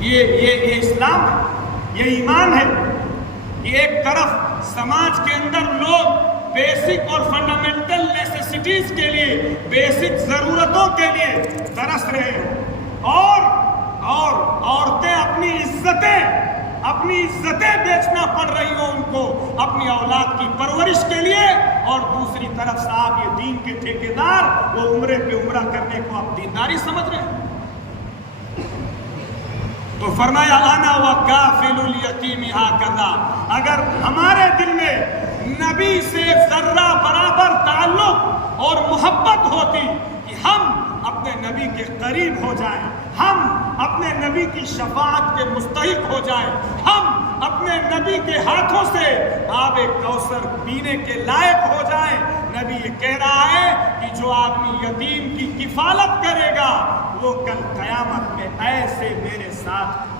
یہ اسلام ہے، یہ ایمان ہے کہ ایک طرف سماج کے اندر لوگ بیسک اور فنڈامنٹل نیسیسٹیز کے لیے، بیسک ضرورتوں کے لیے ترس رہے ہیں، اور عورتیں اپنی عزتیں بیچنا پڑ رہی ہوں ان کو اپنی اولاد کی پرورش کے لیے، اور دوسری طرف صاحب یہ دین کے ٹھیکیدار وہ عمرے پہ عمرہ کرنے کو آپ دینداری سمجھ رہے ہیں۔ تو فرمایا انا وکافل الیتیم ھکذا، اگر ہمارے دل میں نبی سے ذرہ برابر تعلق اور محبت ہوتی کہ ہم اپنے نبی کے قریب ہو جائیں، ہم اپنے نبی کی شفاعت کے مستحق ہو جائیں، ہم اپنے نبی کے ہاتھوں سے آب کوثر پینے کے لائق ہو جائیں۔ نبی یہ کہہ رہا ہے کہ جو آدمی یتیم کی کفالت کرے گا وہ کل قیامت میں ایسے میرے ساتھ